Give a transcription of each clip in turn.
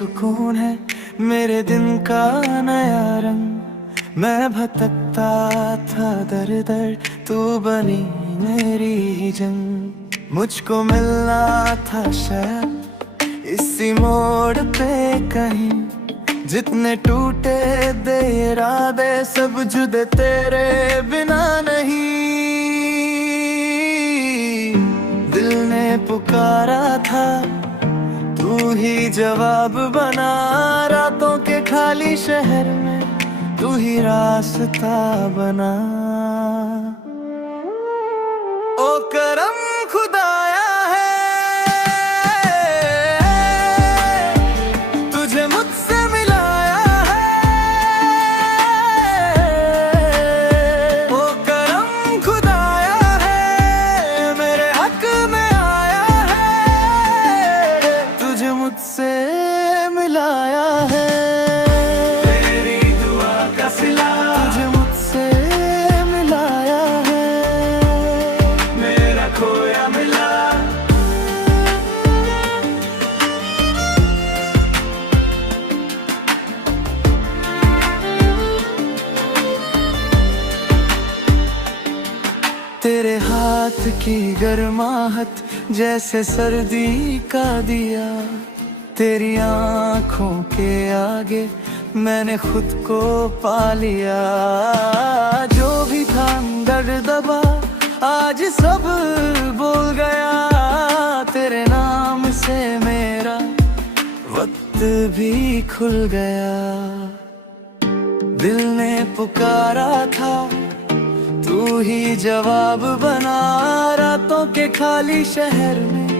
सुकून है, मेरे दिन का नया रंग। मैं भटकता था दर दर, तू बनी मेरी ही जंग। मुझको मिलना था शायद इसी मोड़ पे कहीं, जितने टूटे दे इरादे सब जुदे तेरे बिना नहीं। दिल ने पुकारा था, तू ही जवाब बना। रातों के खाली शहर में तू ही रास्ता बना। ओ करम खुदाया है, तुझे मुझसे मिलाया है। ओ करम खुदाया है, मेरे हक में आया है। तुझे मुझसे मिलाया है, तेरी दुआ का सिला। तुझे मुझसे मिलाया है, मेरा खोया मिला। तेरे हाथ की गर्माहट जैसे सर्दी का दिया। तेरी आंखों के आगे मैंने खुद को पा लिया। जो भी था दर्द दबा आज सब बोल गया। तेरे नाम से मेरा वक्त भी खुल गया। दिल ने पुकारा था, तू ही जवाब बना। रातों के खाली शहर में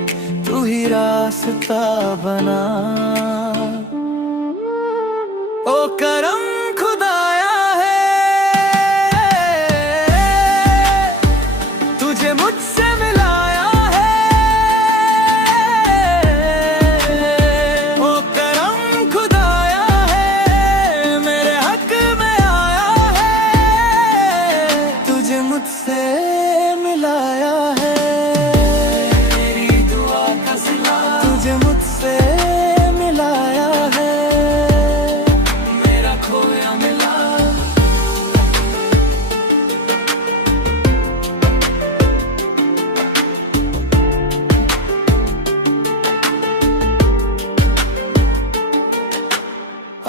तू ही रास्ता बना। ओ करम खुदाया है, तुझे मुझसे मिलाया है। ओ करम खुदाया है, मेरे हक में आया है। तुझे मुझसे मिलाया है, तेरी दुआ का सिला। तुझे मुझसे मिलाया है, मेरा खोया मिला।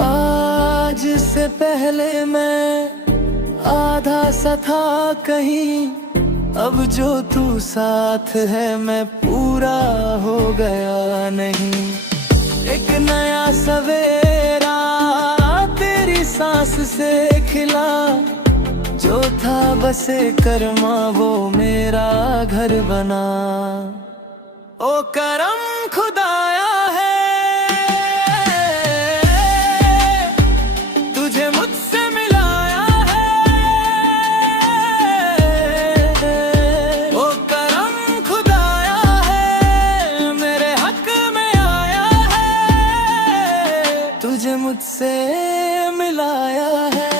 आज से पहले मैं आधा सा था कहीं, अब जो तू साथ है मैं पूरा हो गया नहीं। एक नया सवेरा तेरी सांस से खिला। जो था बसे कर्मा वो मेरा घर बना। ओ करम खुदाया है, तुझे मुझसे मिलाया है। ओ करम खुदाया है, मेरे हक में आया है। तुझे मुझसे मिलाया है।